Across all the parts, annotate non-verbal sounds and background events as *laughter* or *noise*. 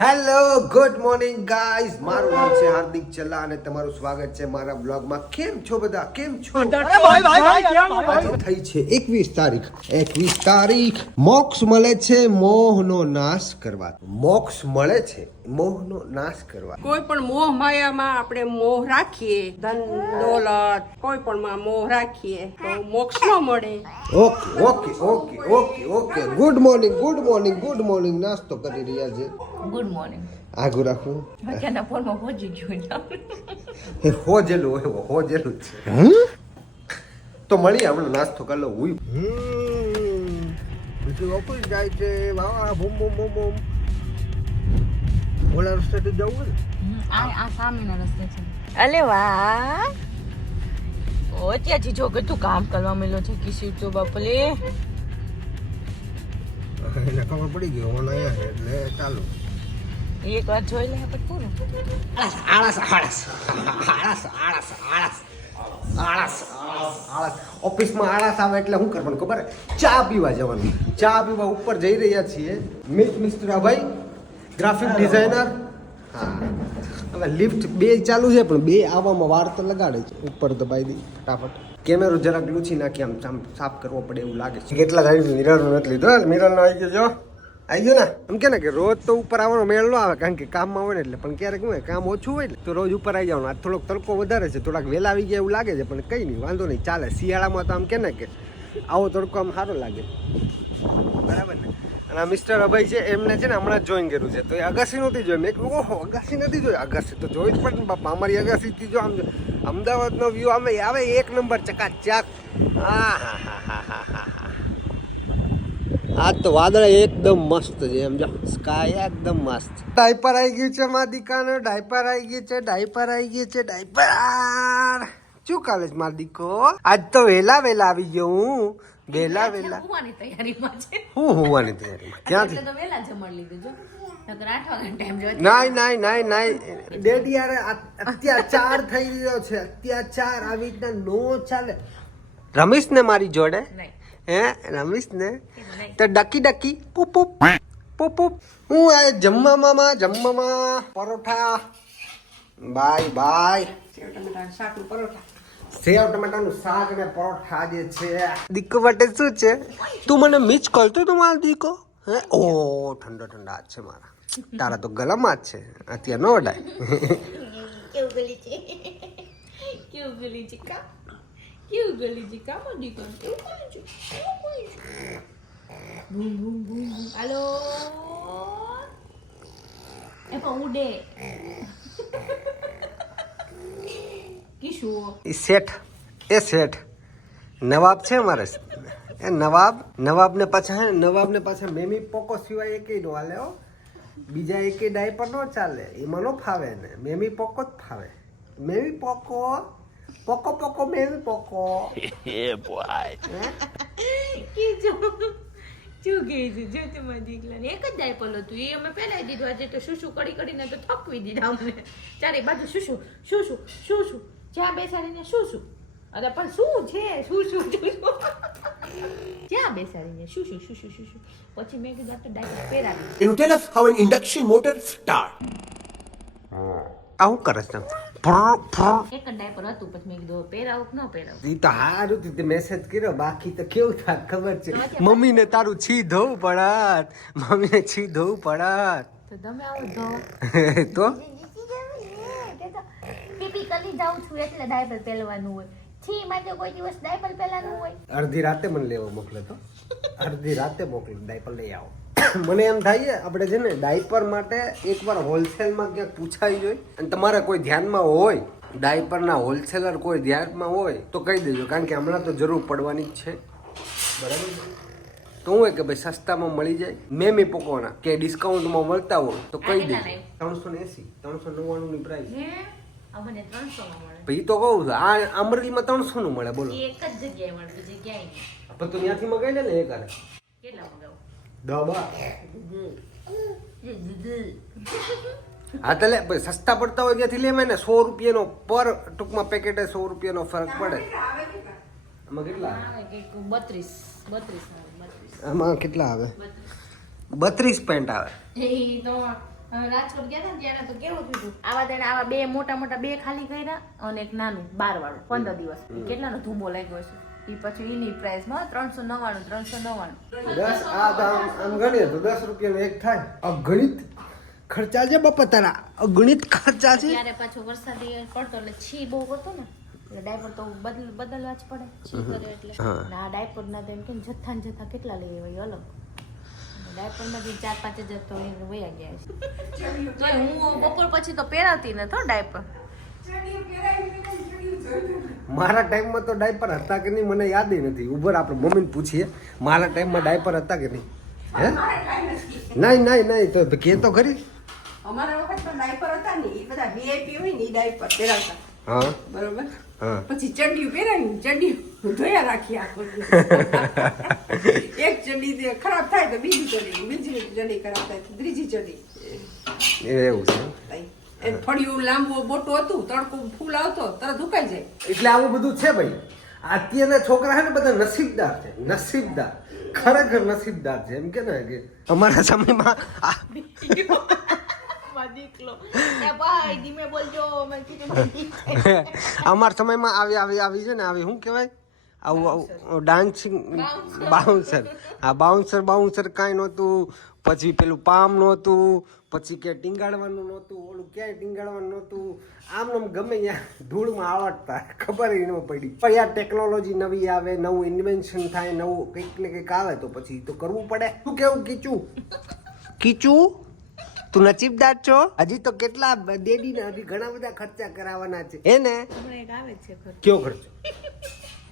Hello good morning guys મારું નામ છે હાર્દિક ચલ્લા અને તમારું સ્વાગત છે મારા બ્લોગમાં. કેમ છો બધા? કેમ છો? આજે થઈ છે એકવીસ તારીખ. એકવીસ તારીખ મોક્ષ મળે છે મોહનો નાશ કરવા. મોક્ષ મળે છે મોહનો નાશ કરવા. કોઈ પણ મોહ માયામાં આપણે મોહ રાખીએ ધન દોલત કોઈ પણ માં મોહ રાખીએ તો મોક્ષ નો મળે. Okay okay okay okay okay. Good morning good morning good morning નાસ્તો કરી રહ્યા છે. ગુડ મોર્નિંગ આગું રાખવું અત્યારના ફોનમાં હોજી ગયું એ હોજેલું હોય હોજેલું છે તો મળીએ આપણે નાસ્તો કરી લો હું પછી ઓફિસ જાય છે વાવા બૂમ બૂમ બૂમ બૂમ ઓલા રસ્તેથી જવું ને આ આ સામેના રસ્તે છે અલે વાહ ઓ જો જો કેટલું કામ કરવા મળ્યો છે કિશોર તો બાપલે એટલે ખબર પડી ગઈ ઓન એટલે ચાલુ એક વાર જોઈ લે પૂરું આળસ આળસ આળસ. આળસ આળસ આળસ. આળસ ઓફિસમાં આળસ આવે એટલે શું કરવાનું ખબર? ચા પીવા જવાનું. ચા પીવા ઉપર જઈ રહ્યા છીએ Mit mister Abhay graphic designer. હા. હવે લિફ્ટ બે ચાલુ છે પણ બે આવવામાં વાર તો લગાડે છે. ઉપર દબાઈ દી ફટાફટ. કેમેરો જરાક લૂછી નાખી આમ સાફ કરવો પડે એવું લાગે છે. કેટલા થાય મિરર નથી લીધો મિરર આવી ગયો જો. આવી ગયો ને? એમ કે ને કે રોજ તો ઉપર આવવાનો મેળ ન આવે, કારણ કે કામમાં હોય ને એટલે. પણ ક્યારેક હું કામ ઓછું હોય તો રોજ ઉપર આવી જવાનું. આજ થોડોક તડકો વધારે છે, થોડાક વહેલા આવી ગયા એવું લાગે છે, પણ કંઈ નહીં, વાંધો નહીં, ચાલે. શિયાળામાં તો આમ કે ને કે આવો તડકો આમ સારો લાગે. બરાબર ને? અને આ મિસ્ટર અભય છે, એમને છે ને હમણાં જોઈન કર્યું છે. તો એ અગાસી નહોતી જોઈ. મેં કહ્યું ઓહો, અગાસી નથી જોઈ. અગાસી તો જોઈ જ પડે ને, બાપા, અમારી અગાસીથી જો આમ અમદાવાદનો વ્યૂ આમે આવે એક નંબર ચકાચાક. આ હા હા આજ તો વાદળ એકદમ મસ્ત છે એમ જો. સ્કાય એકદમ મસ્ત. ડાયપર આવી ગયું છે મારા દીકાનો ડાયપર આવી ગયું છે ડાયપર આવી ગયું છે ડાયપર શું કાલે છે મારા દીકો? આજ તો વહેલા વહેલા આવી ગયો હું. વહેલા વહેલા હોવાની તૈયારીમાં છે. હું હોવાની તૈયારીમાં? ક્યાંથી? એટલે તો વહેલા જમણ લીધું જો. નકર આઠ વાગ્યાનો ટાઈમ જો. નાઈ નાઈ નાઈ નાઈ. ડેડી યાર અત્યાચાર થઈ રહ્યો છે. અત્યાચાર આવી રીતના નો ચાલે. રમીશ ને મારી જોડે? નહીં. હે? રમીશ ને? તો ડકી ડકી, પૂપ પૂપ હું આ જમવામાં જમવામાં પરોઠા. Bye bye. સેવ ટમેટાનું શાક અને પરોઠા જે છે. દીકો માટે શું છે? તું મને મિસ કરતો તો મારો દીકો હે? ઓ, ઠંડો ઠંડા છે મારા. તારા તો ગલામાં જ છે. અત્યારે નો ડાય કેવું ગલી છે? કેવું ગલી છે? કા? કેવું ગલી છે કા મો દીકરો કેવું ગલી છે કેવું ગલી છે બૂમ બૂમ બૂમ બૂમ હાલો એ પણ ઉડે કિશુ શેઠ, એ શેઠ. નવાબ છે અમારે. એ નવાબ, નવાબને પાછા નવાબને પાછા મેમી પોકો સિવાય એકેય નો હાલે બીજા એકેય ડાયપર નો ચાલે. એમાં નો ફાવે ને. મેમી પોકો જ ફાવે. મેમી પોકો પોકો પોકો મેમી પોકો કીધું શું કહે છે જો તમારા દીકરાને. એક જ ડાયપર હતું એ અમે પહેલાં દીધું. આજે તો શું શું કરી કરીને તો થકવી દીધા અમને. ચારે બાજુ શું શું શું શું શું શું. જ્યાં બેસાડીને શું શું. અરે પણ શું છે? શું શું શું શું? જ્યાં બેસાડીને શું શું શું શું શું શું. પછી મેં કીધું આ તો ડાયપર પહેરાવી. You tell us how an induction motor આવું કરે છે એક ડાયપર હતું પછી મેં કીધું પહેરાવ ન પહેરાવું? ઈ તો હારું તું મેસેજ કર્યો. બાકી તો કેવું થાય ખબર છે. મમ્મીને તારું છી ધોવું પડત. મમ્મીને છી ધોવું પડત. તો તમે આવો ધો. *laughs* તો? જાઉં છું એટલે ડાયપર પહેરવાનું હોય. છી માટે કોઈ દિવસ ડાયપર પહેરવાનું હોય. અડધી રાતે મને લેવો મોકલે તો. અડધી રાતે મોકલે ડાયપર લઈ આવો. મને એમ થાય છે આપણે છે ને ડાયપર માટે એકવાર હોલસેલમાં ક્યાંક પૂછાઈ જોઈએ અને તમારે કોઈ ધ્યાનમાં હોય ડાયપરના હોલસેલર કોઈ ધ્યાનમાં હોય તો કહી દેજો કારણ કે હમણાં તો જરૂર પડવાની જ છે. બરાબર તો હું કે ભાઈ સસ્તામાં મળી જાય. મેમી પોકોના કે ડિસ્કાઉન્ટમાં મળતા હોય તો કહી દેજો. ત્રણસો ને એસી ત્રણસો પ્રાઇસ મને ત્રણસોમાં મળે. ભાઈ તો કહું છું આ અમરેલીમાં ત્રણસોનું મળે બોલો. એક જ જગ્યાએ મળે બીજે ક્યાંય પણ તું ત્યાંથી મગાવી લે ને એ કરે કેટલા દબા હા તો લે સસ્તા પડતા હોય ત્યાંથી લેવાય ને સો રૂપિયાનો પર ટૂંકમાં પેકેટે સો રૂપિયાનો ફરક પડે. આમાં કેટલા બત્રીસ. બત્રીસ આમાં કેટલા આવે? બત્રીસ પેન્ટ આવે. એ તો રાજકોટ ગયા હતા ત્યારે તો કેવું થયું આવા તેને આવા બે મોટા મોટા બે ખાલી કર્યા અને એક નાનું બાર વાળું પંદર દિવસ. કેટલાનો ધૂમો લાગ્યો છે ઈ પછી એની પ્રાઇસમાં ત્રણસો નવ્વાણું ત્રણસો નવ્વાણું. દસ આ દામ આમ ગણીએ તો દસ રૂપિયાનું એક થાય. અગણિત ખર્ચા છે બાપા તારા. અગણિત ખર્ચા છે. ત્યારે પાછો વરસાદી પડતો એટલે છી બહુ હતો ને એટલે ડાયપર તો બદલ બદલવા જ પડે છી કરે એટલે. ના આ ડાયપર ના તો એમ કે જથ્થા ને જથ્થા કેટલા લઈ આવ્યા અલગ. ડાયપરમાંથી ચાર પાંચ હજાર તો એને વયા ગયા છે. હું બપોર પછી તો પહેરાવતી તો ડાયપર મારા ટાઈમમાં તો ડાયપર હતા કે નહીં મને યાદ નથી. ઉભર આપણે મમ્મીને પૂછીએ. મારા ટાઈમમાં ડાયપર હતા કે નહીં? હે? નહીં નહીં નહીં. તો કે તો ખરી. અમારા વખત ડાયપર હતા ને એ બધા વીઆઈપી હોય ને ડાયપર પહેરાવતા. હા. બરોબર? હા. પછી ચડ્ડીયું પહેરાવી ચડ્ડીયું ધોયા રાખી આખો *laughs* એક ચડ્ડી જે ખરાબ થાય તો બીજી ચડ્ડી બીજી ચડ્ડી ખરાબ થાય તો ત્રીજી ચડ્ડી. એવું છે. ફળિયું લાંબુ મોટું હતું તડકો ફૂલ આવતો તરત ઉકાઈ જાય. એટલે આવું બધું છે ભાઈ. અત્યારના છોકરા છે ને બધા નસીબદાર છે નસીબદાર. ખરેખર નસીબદાર છે એમ કે ને કે અમારા સમયમાં *laughs* *laughs* અમારા સમયમાં આવી આવી આવી છે ને આવી શું કહેવાય? આવું આવું ડાન્સિંગ બાઉન્સર આ બાઉન્સર બાઉન્સર કાંઈ નહોતું. પછી પેલું પામ નહોતું. પછી કે ટીંગાડવાનું નહોતું ઓલું ક્યાંય ટીંગાડવાનું નહોતું. આમ આમ ગમે ત્યાં ધૂળમાં આવડતા ખબર ન પડી. પણ યાર ટેકનોલોજી નવી આવે નવું ઇન્વેન્શન થાય નવું કંઈક ને કંઈક આવે તો પછી તો કરવું પડે. શું કેવું કીચું? કીચું? તું નસીબદાર છો? હજી તો કેટલા ડેડી ને હજી ઘણા બધા ખર્ચા કરાવવાના છે. હે ને? હમણાં એક આવે છે ઘર કયો ખર્ચો?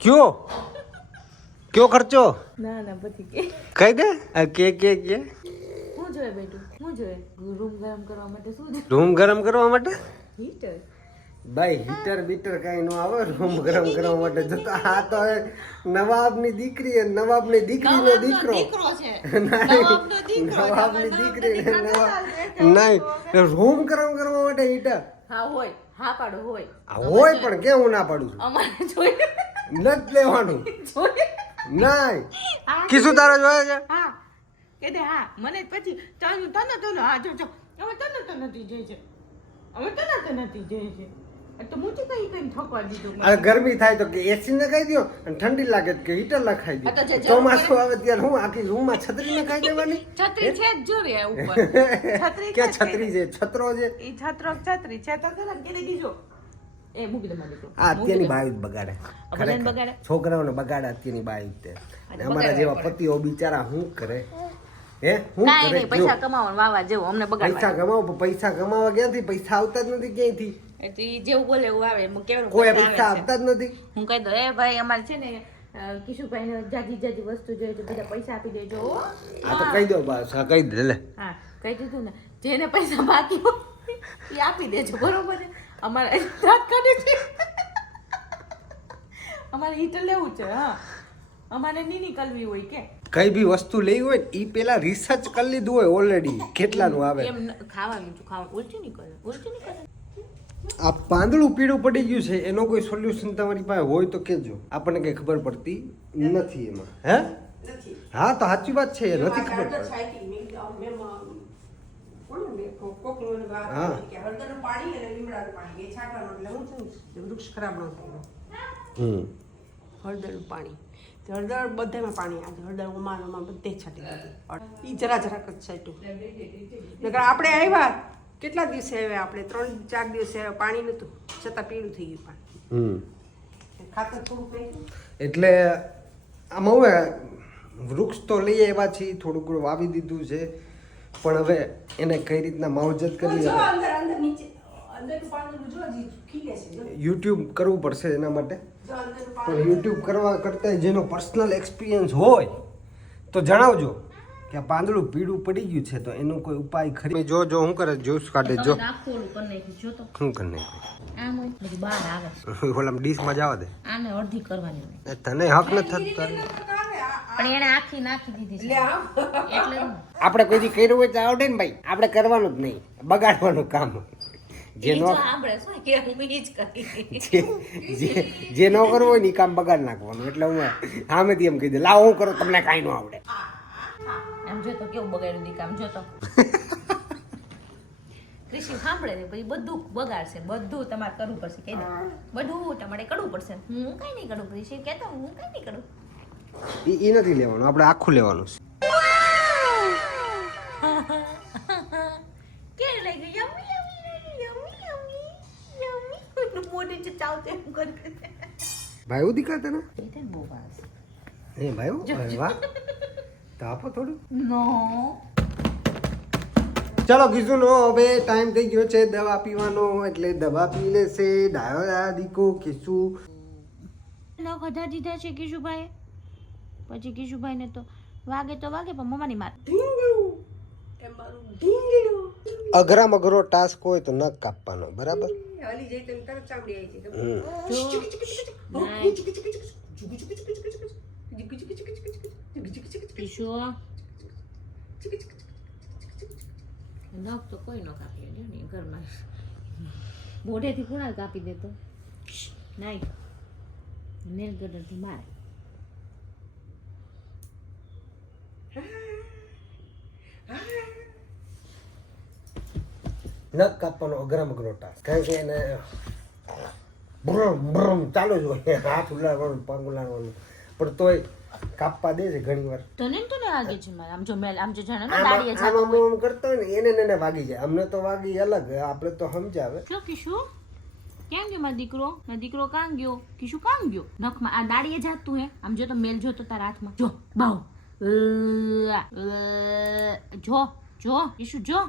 કયો? કયો ખર્ચો? ના ના પછી કે. કહી દે? કે કે કે? શું જોઈએ બેટું? શું જોઈએ? રૂમ ગરમ કરવા માટે શું જોઈએ? રૂમ ગરમ કરવા માટે? હીટર. ભાઈ હીટર બીટર કઈ નો આવે. રૂમ ગરમ કરવા માટે જતા આ તો હવે નવાબની દીકરી અને નવાબની દીકરીનો દીકરો. દીકરો છે. નહીં નવાબની દીકરી નહીં રૂમ ગરમ કરવા માટે હીટર. હા હોય. હા પાડો હોય. હોય પણ કેવું ના પાડું છું? અમારે જોઈએ. નથી લેવાનું. નહીં. કીશું તારો જોયે છે? હા. કે દે હા મને પછી તને તન તન હા જો જો. હવે તન તન નથી જોઈએ છે હવે તન તન નથી જોઈએ છે તો હું કઈ કઈ ઠોકવા દીધું અરે ગરમી થાય તો કે એસી નખાઈ દો અને ઠંડી લાગે તો કે હીટર લખાઈ આ તો જે દો ચોમાસું આવે ત્યારે હું આખી રૂમમાં છત્રી નખાઈ દેવાની? *laughs* *laughs* છત્રી છે જ જોવે ઉપર. છત્રી કે છત્રી છે? છત્રો છે ઈ છત્રો છત્રી છે તો કદાચ કે દીજો? એ મૂકી દે મારી આ અત્યારની દે. જ બગાડે. બગાડે? છોકરાઓને બગાડે અત્યારની બાયું તે. અને અમારા જેવા પતિઓ બિચારા શું કરે? હે? શું કાંઈ નહીં પૈસા કમાવાનું વાવા જેવું અમને પૈસા કમાવો પૈસા કમાવા ક્યાંથી? પૈસા આવતા જ નથી ક્યાંયથી? એટલે જેવું બોલે એવું આવે કેવું કોઈ પૈસા પૈસા આવે છે. આપતા જ નથી. હું કહી દઉં એ ભાઈ અમારે છે ને જાજી જાજી વસ્તુ જોઈએ તો બધા પૈસા આપી દેજો. હો. તો કહી દો બસ. હા કહી દે લે. હા કહી દીધું ને જેને પૈસા બાકી હોય એ આપી દેજો. બરોબર છે? અમારે દાંત કાઢે છે. અમારે હીટર લેવું છે હા. અમારે નહીં નીકળવી હોય કે. કઈ બી વસ્તુ લેવી હોય ને ઈ પેલા રિસર્ચ કરી લીધું હોય ઓલરેડી કેટલાનું આવે. એમ ખાવાનું ખાવાનું. ઉલટી નીકળે ઉલટી નીકળે આ પાંદડું પીળું પડી ગયું છે એનો કોઈ સોલ્યુશન તમારી પાસે હોય તો કેજો. આપણને કઈ ખબર પડતી નથી એમાં. હે? હા તો સાચી વાત છે નથી ખબર પડતી. હળદરનું પાણી. હળદર બધામાં પાણી આવે હળદર ઓમાં ને બધે છાંટી દીધું ઈ જરા જરાક જ છાંટ્યું. નકર આપણે આવ્યા કેટલા દિવસે આવ્યા આપણે? ત્રણ ચાર દિવસે આવ્યા. પાણી નહોતું. છતાં પીળું થઈ ગયું પાણી. ખાતર થોડું. એટલે આમાં હવે વૃક્ષ તો લઈ આવ્યા છીએ થોડુંક ઘણું વાવી દીધું છે. પણ હવે એને કઈ રીતના માવજત જો. યુટ્યુબ કરવું પડશે એના માટે? પણ યુટ્યુબ કરવા કરતાં જેનો પર્સનલ એક્સપિરિયન્સ હોય તો જણાવજો કે આ પાંદડું પીળું પડી ગયું છે તો એનો કોઈ ઉપાય ખરી? જો જો હું કરે જ્યુસ કાઢે જો. શું કરી નહીં આમ હોય બધું બહાર આવે. ઓલામાં ડીશમાં જવા દે. આને અડધી કરવાની તને હક નથી થતું પણ એને આખી નાખી દીધી છે. એટલે આપણે કોઈ કર્યું હોય તો આવડે ને ભાઈ. આપણે કરવાનું જ નહીં બગાડવાનું કામ. જે નો જ ન કરવું હોય ને કામ બગાડ નાખવાનું. એટલે હું સામેથી એમ કહી દે લાવો હું કરું તમને કાંઈ ન આવડે. આમ જો તો કેવું બગાડ્યું દીક કામ જો તો. કૃષિ સાંભળે ને પછી બધું બગાડશે બધું તમારે કરવું પડશે કે બધું તમારે કરવું પડશે. હું કઈ નહીં કરું કૃષિ કહેતો હું કઈ નહીં કરું. એ નથી લેવાનું આપણે આખું લેવાનું છે. કે લઈ યમ્મી મોઢે એમ કરે ભાઈ એવું દેખાતા ને? એ તને બહુ ભાવશે એ ભાઈ વાહ. તો આપો થોડું. નો. ચાલો કીધું નો હવે ટાઈમ થઈ ગયો છે દવા પીવાનો એટલે દવા પી લેશે ડાયો દીકો કીશું. ન ખધા દીધા છે કિશુભાઈ પછી કિશુભાઈને તો વાગે તો વાગે પણ મમ્માની માર ઢીંગલું એ મારું ઢીંગલું અઘરામ અઘરો ટાસ્ક હોય તો નખ કાપવાનો બરાબર? નખ તો કોઈ ન કાપી ને ઘરમાં. મોઢેથી કોણ કાપી દેતો નાઈ. નેલ કટરથી માર. નખ કાપવાનો અઘરામ અઘરો ટાસ્ક કારણ કે એને બ્રમ બ્રમ ચાલુ જ હોય. હાથ ઉલાડવાનું પગ ઉલાડવાનું પણ તોય કાપવા દે છે ઘણી વાર તને ને તને વાગે છે મારે? આમ જો મેલ આમ જો જાણે ને દાડી છે આમ આમ કરતો ને એને ને વાગી જાય. અમને તો વાગી અલગ આપણે તો સમજાવે. શું કિશુ કેમ ગયો મારો દીકરો? મારો દીકરો કાં ગયો? કિશુ કાં ગયો? નખમાં આ દાડીએ જાતું હે? આમ જો તો મેલ જો તો તારા હાથમાં. જો બાવ. જો જો ઈશુ જો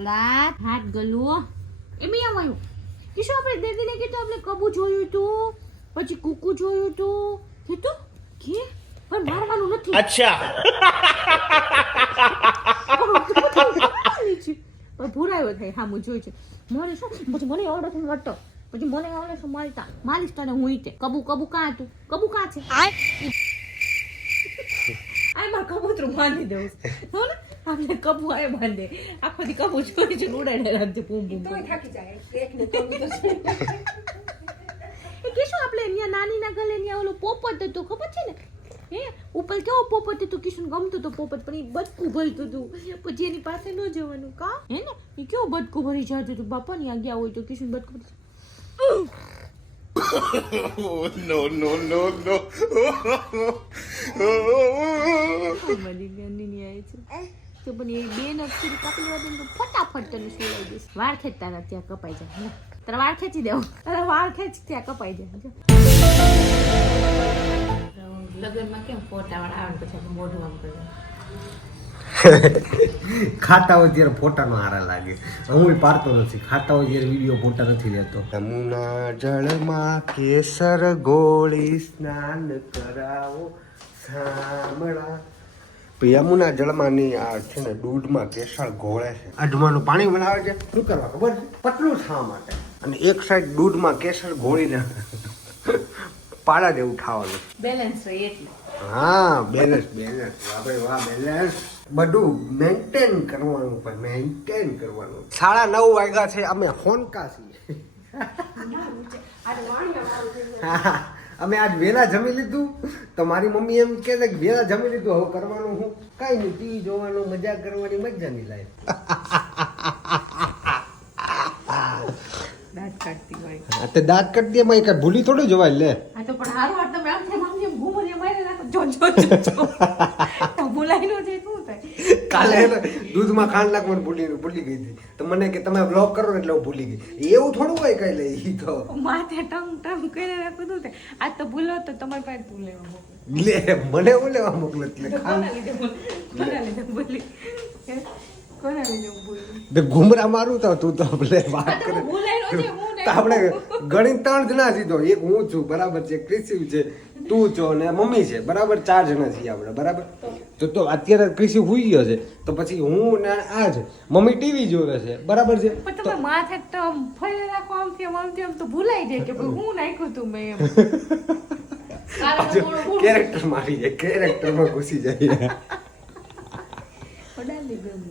રાત હાથ ગલવો એમ અહીંયા આવ્યું ઈશુ આપણે દીદીને કીધું આપણે કબુ જોયું તું પછી કુકુ જોયું તું કીધું કે પણ મારવાનું નથી અચ્છા. ભૂરાયો *laughs* થાય હા. હું જોયું છે મને શું પછી મને ઓર્ડર થઈને વાટતો પછી મને ઓર્ડર મારી માલિશ તને હું તે કબુ કબુ કાં હતું કબુ કાં છે આ માર કબૂતરું બાંધી દઉં હો ને આપણે કબુ આવે બાંધે. આખો દી કબુ જોઈ છે ઉડાડે રાખજે પૂમ પૂમ તોય થાકી જાય એક ને કરવું તો છે. એ કે શું આપણે અહીંયા નાની ના ગલે અહીંયા ઓલો પોપટ હતું ખબર છે ને? હે ઉપર કેવો પોપટ હતું કિશન ગમતું તો પોપટ પણ એ બટકું ભરતું હતું. પછી એની પાસે ન જવાનું કા? હે ને એ કેવો બટકું ભરી જતું હતું? બાપા ની આ ગયા હોય તો કિશન બટકું ભરી no no no no છે તો પણ એ બેન અક્ષરી કાપી લેવા તો ફટાફટ તને સુલાઈ દઈશ વાળ ખેંચતા નથી ત્યાં કપાઈ જાય તારા વાળ ખેંચી દેવું તારા વાળ ખેંચ ત્યાં કપાઈ જાય. લગ્નમાં કેમ ફોટા વાળા આવે પછી મોઢું આમ કરીએ ખાતા હોય ત્યારે ફોટાનો હારા લાગે. હું પાડતો નથી. ખાતા હોય ત્યારે વીડિયો ફોટા નથી લેતો. યમુના જળમાં કેસર ગોળી સ્નાન કરાવો સાંભળા. યમુના જળમાં ની આ છે ને દૂધમાં કેસર ઘોળે છે. અજમાનું પાણી બનાવે છે. શું કરવા ખબર છે? પતલું થવા માટે. અને એક સાઈડ દૂધમાં કેસર ઘોળીને પાડા જેવું ખાવાનું. બેલેન્સ હોય એટલે. હા બેલેન્સ બેલેન્સ વાહ ભાઈ વાહ બેલેન્સ બધું મેન્ટેન કરવાનું પણ મેન્ટેન કરવાનું. સાડા નવ વાગ્યા છે અમે હોનકા છીએ. *laughs* અમે આજ વેલા જમી લીધું. તો મારી મમ્મી એમ કે છે કે વેલા જમી લીધું હવે કરવાનું હું. કઈ નહીં ટીવી જોવાનું મજા કરવાની મજા નહીં લાય કાઢતી તે દાંત કરી એમાં કઈ ભૂલી થોડું જવાય લે. તો પણ હારું તમે આમ નાખો જો જો *laughs* જો જો તો ભૂલાઈ ન જાય શું થાય કાલે. દૂધમાં ખાંડ નાખવાનું ભૂલી ભૂલી ગઈ હતી. તો મને કે તમે બ્લોક કરો એટલે હું ભૂલી ગઈ. એવું થોડું હોય કઈ લે ઈ તો. માથે ટંગ ટંગ કરી રાખું તું આ આજ તો ભૂલો તો તમારી પાસે તું લેવા લે મને હું લેવા મોકલે એટલે ખાંડ? કોના લીધે બોલ કોના લીધે ઘુમરા મારું તો તું તો ભલે વાત કરે. તો આપણે ગણી ત્રણ જણા સીધો એક હું છું બરાબર છે ક્રિસિવ છે તું છો અને મમ્મી છે બરાબર ચાર જણા છીએ આપણે બરાબર? તો તો અત્યારે કૃષિ હુઈ ગયો છે. તો પછી હું ને આ જ. મમ્મી ટીવી જોવે છે. બરાબર છે? પણ તમે માથે તો ફરી રાખો આમ આમથી આમ તો ભૂલાઈ જાય કે હું નાખ્યું તું મેં *laughs* કેરેક્ટર મારી જાય કેરેક્ટરમાં ઘૂસી જાય.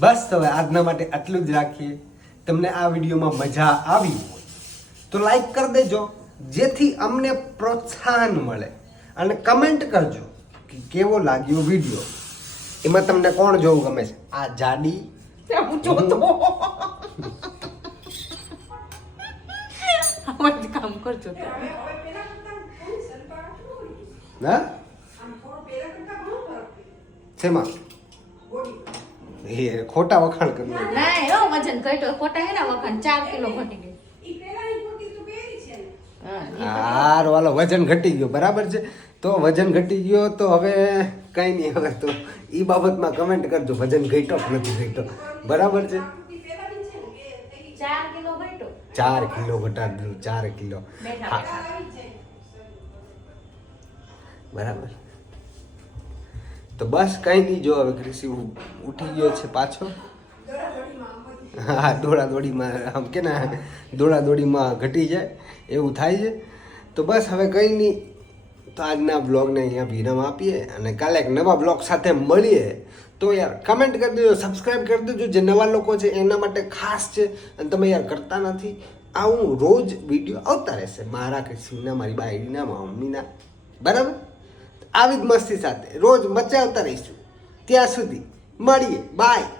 બસ તો હવે આજના માટે આટલું જ રાખીએ. તમને આ વિડીયોમાં મજા આવી હોય તો લાઈક કરી દેજો. જેથી અમને પ્રોત્સાહન મળે. અને કમેન્ટ કરજો કે કેવો લાગ્યો વીડિયો. એમાં તમને કોણ જોવું ગમે છે? આ જાડી? હું જોતો. કામ કરજો. હા શેમાં? એ ખોટા વખાણ કરી વજન ઘટ્યો. ખોટા હે ને વખાણ? ચાર કિલો ઘટી હાર વાલો વજન ઘટી ગયો બરાબર છે? તો વજન ઘટી ગયો તો હવે કઈ નહીં હવે તો એ બાબતમાં કમેન્ટ કરજો વજન ઘટ્યો કે નથી ઘટ્યો. બરાબર છે? ચાર કિલો ઘટાડ્યું ચાર કિલો ઘટાડી દીધું ચાર કિલો. બેઠા હા. બરાબર. તો બસ કઈ નહીં જો હવે કૃષિ ઉઠી ગયો છે પાછો. હા દોડા દોડીમાં આમ કે ને દોડા દોડીમાં ઘટી જાય. એવું થાય છે? તો બસ હવે કંઈ નહીં. તો આજના બ્લોગને અહીંયા વિરામ આપીએ અને કાલે એક નવા બ્લોગ સાથે મળીએ. તો યાર કમેન્ટ કરી દેજો સબસ્ક્રાઈબ કરી દેજો. જે નવા લોકો છે, એના માટે ખાસ છે. અને તમે યાર કરતા નથી. આવું રોજ વીડિયો આવતા રહેશે. મારા કૃષિના મારી બાયડીના, મમ્મીના. બરાબર? આવી જ મસ્તી સાથે રોજ મચાવતા રહીશું. ત્યાં સુધી મળીએ. બાય